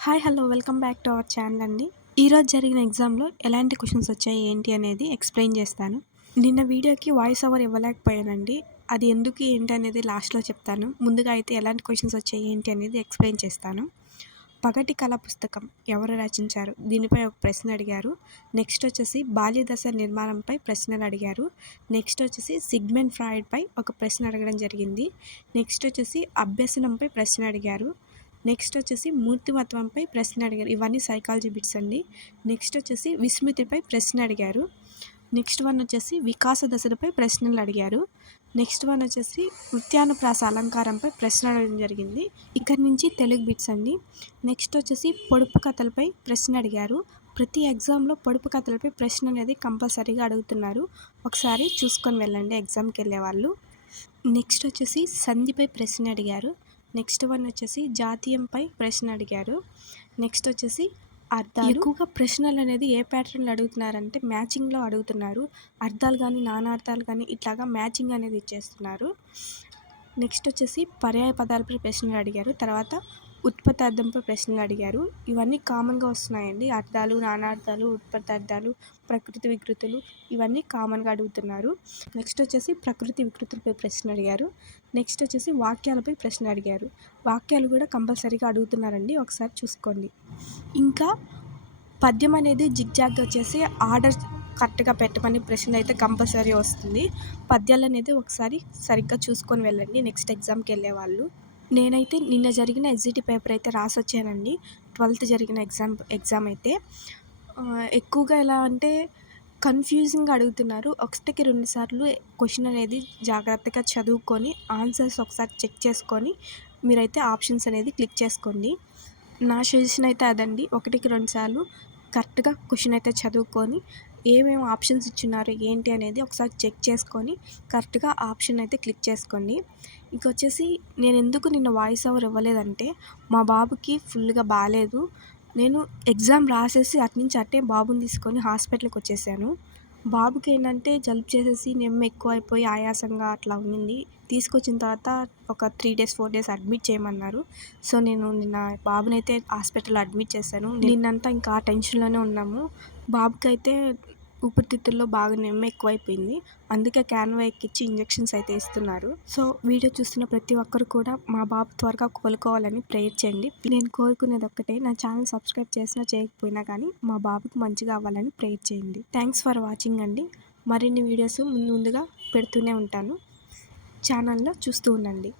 Hello! Welcome back to our channel అండి. ఈరోజు జరిగిన ఎగ్జామ్‌లో ఎలాంటి క్వెషన్స్ వచ్చాయి ఏంటి అనేది ఎక్స్‌ప్లెయిన్ చేస్తాను. నిన్న వీడియోకి వాయిస్ ఓవర్ ఇవ్వలేకపోయానండి. అది ఎందుకు ఏంటి అనేది లాస్ట్‌లో చెప్తాను. ముందుగా అయితే ఎలాంటి క్వెషన్స్ వచ్చాయి ఏంటి అనేది ఎక్స్‌ప్లెయిన్ చేస్తాను. పగటి కళ పుస్తకం ఎవరు రచించారు? దీనిపై ఒక ప్రశ్న అడిగారు. నెక్స్ట్ వచ్చేసి బాల్యదశ నిర్మాణంపై ప్రశ్నలు అడిగారు. నెక్స్ట్ వచ్చేసి సిగ్మండ్ ఫ్రాయిడ్‌పై ఒక ప్రశ్న అడగడం జరిగింది. నెక్స్ట్ వచ్చేసి అభ్యసనంపై ప్రశ్న అడిగారు. నెక్స్ట్ వచ్చేసి మూర్తిమత్వంపై ప్రశ్న అడిగారు. ఇవన్నీ సైకాలజీ బిట్స్ అండి. నెక్స్ట్ వచ్చేసి విస్మృతిపై ప్రశ్న అడిగారు. నెక్స్ట్ వన్ వచ్చేసి వికాస దశలపై ప్రశ్నలు అడిగారు. నెక్స్ట్ వన్ వచ్చేసి వృత్యానుప్రాస అలంకారంపై ప్రశ్న అడగడం జరిగింది. ఇక్కడి నుంచి తెలుగు బిట్స్ అండి. నెక్స్ట్ వచ్చేసి పొడుపు కథలపై ప్రశ్న అడిగారు. ప్రతి ఎగ్జామ్లో పొడుపు కథలపై ప్రశ్న అనేది కంపల్సరీగా అడుగుతున్నారు. ఒకసారి చూసుకొని వెళ్ళండి ఎగ్జామ్కి వెళ్ళే వాళ్ళు. నెక్స్ట్ వచ్చేసి సంధిపై ప్రశ్న అడిగారు. నెక్స్ట్ వన్ వచ్చేసి జాతీయంపై ప్రశ్న అడిగారు. నెక్స్ట్ వచ్చేసి అర్థాలు. ఎక్కువగా ప్రశ్నలు అనేది ఏ ప్యాటర్న్లో అడుగుతున్నారంటే మ్యాచింగ్లో అడుగుతున్నారు. అర్థాలు కానీ నానార్థాలు కానీ ఇట్లాగా మ్యాచింగ్ అనేది ఇచ్చేస్తున్నారు. నెక్స్ట్ వచ్చేసి పర్యాయ పదాలపై ప్రశ్నలు అడిగారు. తర్వాత ఉత్పత్తార్థంపై ప్రశ్నలు అడిగారు. ఇవన్నీ కామన్గా వస్తున్నాయండి. అర్థాలు, నానార్థాలు, ఉత్పత్తార్థాలు, ప్రకృతి వికృతులు ఇవన్నీ కామన్గా అడుగుతున్నారు. నెక్స్ట్ వచ్చేసి ప్రకృతి వికృతులపై ప్రశ్న అడిగారు. నెక్స్ట్ వచ్చేసి వాక్యాలపై ప్రశ్న అడిగారు. వాక్యాలు కూడా కంపల్సరీగా అడుగుతున్నారండి, ఒకసారి చూసుకోండి. ఇంకా పద్యం అనేది జిగ్జాగ్గా వచ్చేసి ఆర్డర్ కరెక్ట్గా పెట్టమని ప్రశ్న అయితే కంపల్సరీ వస్తుంది. పద్యాలు అనేది ఒకసారి సరిగ్గా చూసుకొని వెళ్ళండి నెక్స్ట్ ఎగ్జామ్కి వెళ్ళే వాళ్ళు. నేనైతే నిన్న జరిగిన ఎస్జిటి పేపర్ అయితే రాసి వచ్చానండి. 12th జరిగిన ఎగ్జామ్ అయితే ఎక్కువగా ఎలా అంటే కన్ఫ్యూజింగ్గా అడుగుతున్నారు. ఒకటికి 2 సార్లు క్వశ్చన్ అనేది జాగ్రత్తగా చదువుకొని ఆన్సర్స్ ఒకసారి చెక్ చేసుకొని మీరైతే ఆప్షన్స్ అనేది క్లిక్ చేసుకోండి. నా సజెషన్ అయితే అదండి. 1కి 2 సార్లు కరెక్ట్గా క్వశ్చన్ అయితే చదువుకొని ఏమేమి ఆప్షన్స్ ఇచ్చున్నారు ఏంటి అనేది ఒకసారి చెక్ చేసుకొని కరెక్ట్గా ఆప్షన్ అయితే క్లిక్ చేసుకోండి. ఇంకొచ్చేసి నేను ఎందుకు నిన్న వాయిస్ ఓవర్ ఇవ్వలేదంటే మా బాబుకి ఫుల్గా బాగాలేదు. నేను ఎగ్జామ్ రాసేసి అట్నుంచి అట్టే బాబుని తీసుకొని హాస్పిటల్కి వచ్చేసాను. బాబుకి ఏంటంటే జలుబు చేసేసి నెమ్మ ఎక్కువైపోయి ఆయాసంగా అట్లా ఉన్నింది. తీసుకొచ్చిన తర్వాత ఒక 3 days 4 days అడ్మిట్ చేయమన్నారు. సో నేను నిన్న బాబునైతే హాస్పిటల్లో అడ్మిట్ చేశాను. నిన్నంతా ఇంకా ఆ టెన్షన్లోనే ఉన్నాము. బాబుకైతే ఊపిరితిత్తుల్లో బాగా నెమ్మ ఎక్కువైపోయింది. అందుకే క్యాన్వా ఎక్కించి ఇంజెక్షన్స్ అయితే ఇస్తున్నారు. సో వీడియో చూస్తున్న ప్రతి ఒక్కరు కూడా మా బాబు త్వరగా కోలుకోవాలని ప్రేయర్ చేయండి. నేను కోరుకునేది ఒక్కటే, నా ఛానల్ సబ్స్క్రైబ్ చేసినా చేయకపోయినా కానీ మా బాబుకి మంచిగా అవ్వాలని ప్రేయర్ చేయండి. థ్యాంక్స్ ఫర్ వాచింగ్ అండి. మరిన్ని వీడియోస్ ముందుగా పెడుతూనే ఉంటాను. ఛానల్లో చూస్తూ ఉండండి.